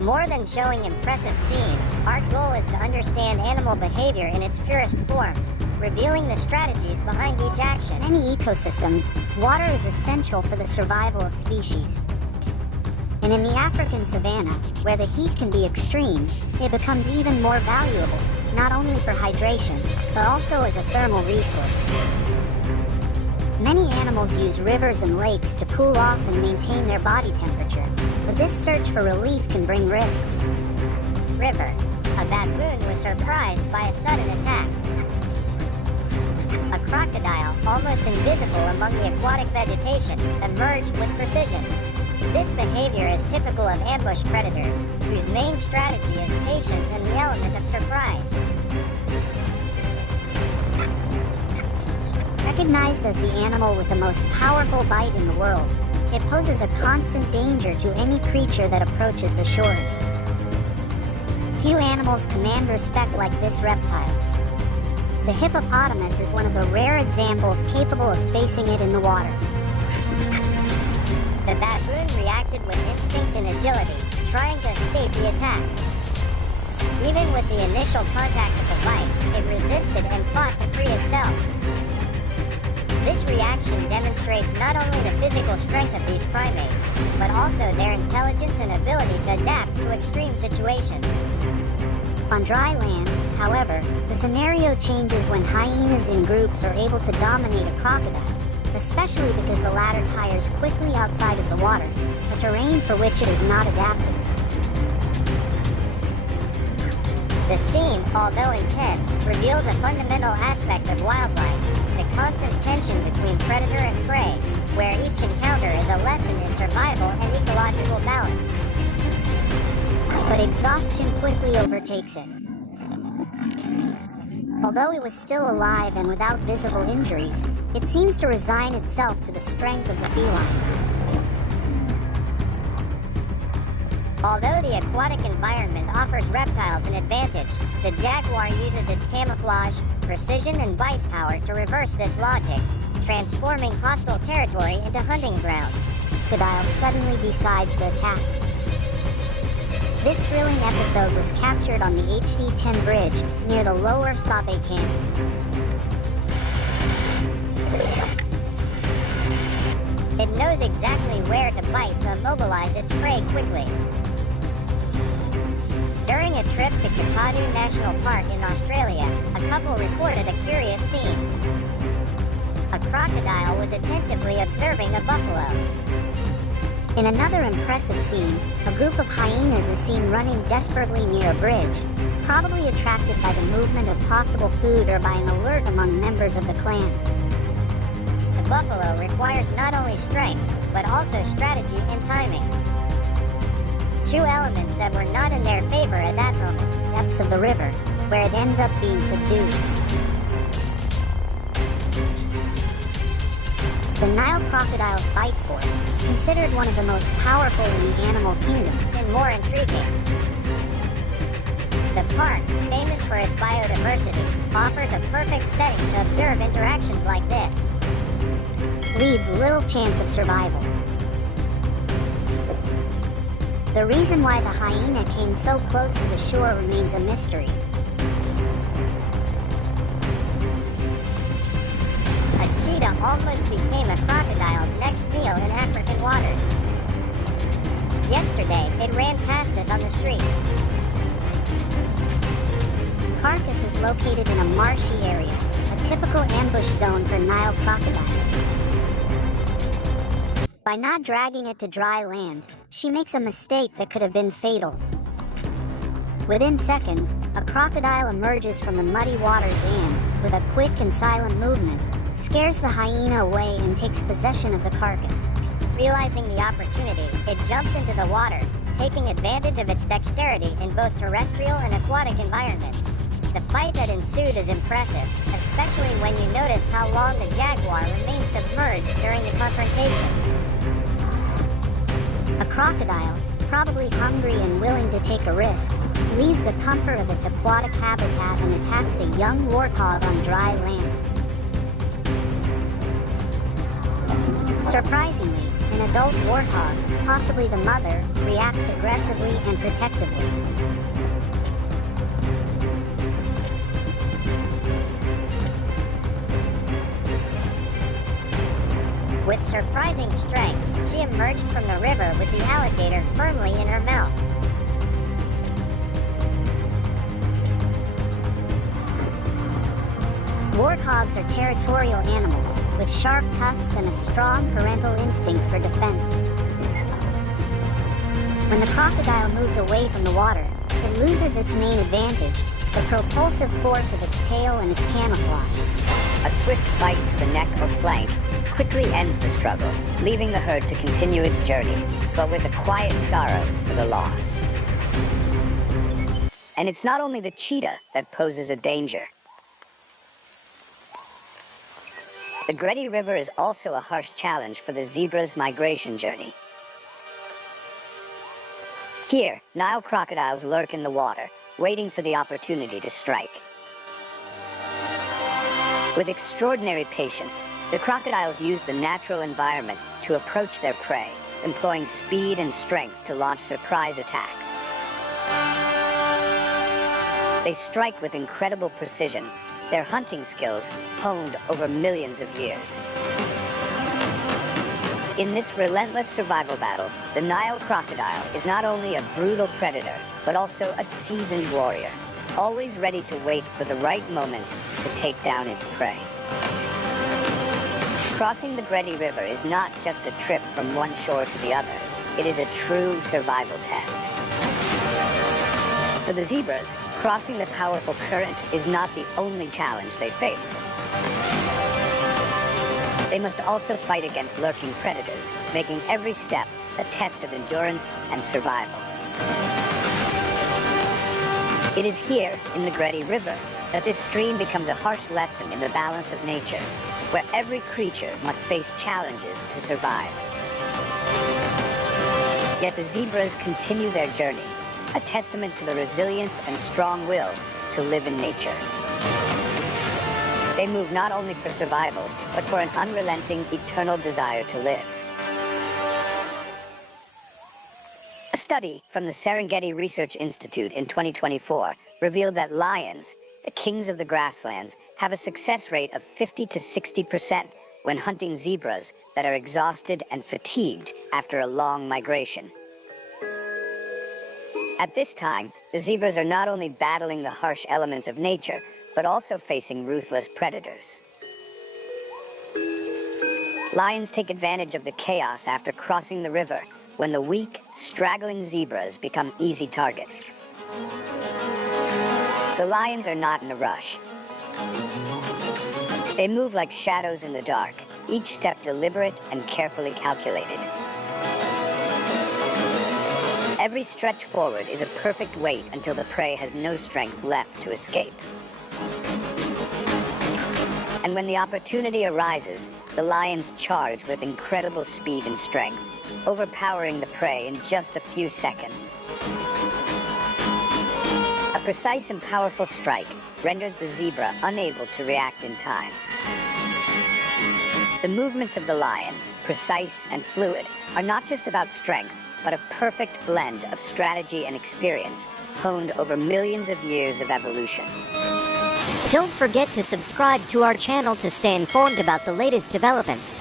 More than showing impressive scenes, our goal is to understand animal behavior in its purest form, revealing the strategies behind each action. In many ecosystems, water is essential for the survival of species. And in the African savanna, where the heat can be extreme, it becomes even more valuable, not only for hydration, but also as a thermal resource. Many animals use rivers and lakes to cool off and maintain their body temperature, but this search for relief can bring risks. River. A baboon was surprised by a sudden attack. A crocodile, almost invisible among the aquatic vegetation, emerged with precision. This behavior is typical of ambush predators, whose main strategy is patience and the element of surprise. Recognized as the animal with the most powerful bite in the world, it poses a constant danger to any creature that approaches the shores. Few animals command respect like this reptile. The hippopotamus is one of the rare examples capable of facing it in the water. The baboon reacted with instinct and agility, trying to escape the attack. Even with the initial contact of the bite, it resisted and fought to free itself. This reaction demonstrates not only the physical strength of these primates, but also their intelligence and ability to adapt to extreme situations. On dry land, however, the scenario changes when hyenas in groups are able to dominate a crocodile, especially because the latter tires quickly outside of the water, a terrain for which it is not adapted. The scene, although intense, reveals a fundamental aspect of wildlife, the constant tension between predator and prey, where each encounter is a lesson in survival and ecological balance. But exhaustion quickly overtakes it. Although it was still alive and without visible injuries, it seems to resign itself to the strength of the felines. Although the aquatic environment offers reptiles an advantage, the jaguar uses its camouflage, precision, and bite power to reverse this logic, transforming hostile territory into hunting ground. Crocodile suddenly decides to attack. This thrilling episode was captured on the HD-10 bridge near the lower Sabe Canyon. It knows exactly where to bite to immobilize its prey quickly. During a trip to Kakadu National Park in Australia, a couple recorded a curious scene. A crocodile was attentively observing a buffalo. In another impressive scene, a group of hyenas is seen running desperately near a bridge, probably attracted by the movement of possible food or by an alert among members of the clan. The buffalo requires not only strength, but also strategy and timing. Two elements that were not in their favor at that moment. Depths of the river, where it ends up being subdued. The Nile crocodile's bite force, considered one of the most powerful in the animal kingdom, and more intriguing. The park, famous for its biodiversity, offers a perfect setting to observe interactions like this. Leaves little chance of survival. The reason why the hyena came so close to the shore remains a mystery. A cheetah almost became a crocodile's next meal in African waters. Yesterday, it ran past us on the street. Carcass is located in a marshy area, a typical ambush zone for Nile crocodiles. By not dragging it to dry land, she makes a mistake that could have been fatal. Within seconds, a crocodile emerges from the muddy waters and, with a quick and silent movement, scares the hyena away and takes possession of the carcass. Realizing the opportunity, it jumped into the water, taking advantage of its dexterity in both terrestrial and aquatic environments. The fight that ensued is impressive, especially when you notice how long the jaguar remained submerged during the confrontation. A crocodile, probably hungry and willing to take a risk, leaves the comfort of its aquatic habitat and attacks a young warthog on dry land. Surprisingly, An adult warthog, possibly the mother, reacts aggressively and protectively. With surprising strength, she emerged from the river with the alligator firmly in her mouth. Warthogs are territorial animals, with sharp tusks and a strong parental instinct for defense. When the crocodile moves away from the water, it loses its main advantage, the propulsive force of its tail and its camouflage. A swift bite to the neck or flank quickly ends the struggle, leaving the herd to continue its journey, but with a quiet sorrow for the loss. And it's not only the cheetah that poses a danger. The Greti River is also a harsh challenge for the zebra's migration journey. Here, Nile crocodiles lurk in the water, waiting for the opportunity to strike. With extraordinary patience, the crocodiles use the natural environment to approach their prey, employing speed and strength to launch surprise attacks. They strike with incredible precision, their hunting skills honed over millions of years. In this relentless survival battle, the Nile crocodile is not only a brutal predator, but also a seasoned warrior, always ready to wait for the right moment to take down its prey. Crossing the Greti River is not just a trip from one shore to the other. It is a true survival test. For the zebras, crossing the powerful current is not the only challenge they face. They must also fight against lurking predators, making every step a test of endurance and survival. It is here, in the Greti River, that this stream becomes a harsh lesson in the balance of nature, where every creature must face challenges to survive. Yet the zebras continue their journey, a testament to the resilience and strong will to live in nature. They move not only for survival, but for an unrelenting, eternal desire to live. A study from the Serengeti Research Institute in 2024 revealed that lions, the kings of the grasslands, have a success rate of 50 to 60% when hunting zebras that are exhausted and fatigued after a long migration. At this time, the zebras are not only battling the harsh elements of nature, but also facing ruthless predators. Lions take advantage of the chaos after crossing the river, when the weak, straggling zebras become easy targets. The lions are not in a rush. They move like shadows in the dark, each step deliberate and carefully calculated. Every stretch forward is a perfect wait until the prey has no strength left to escape. And when the opportunity arises, the lions charge with incredible speed and strength, overpowering the prey in just a few seconds. A precise and powerful strike renders the zebra unable to react in time. The movements of the lion, precise and fluid, are not just about strength, but a perfect blend of strategy and experience honed over millions of years of evolution. Don't forget to subscribe to our channel to stay informed about the latest developments.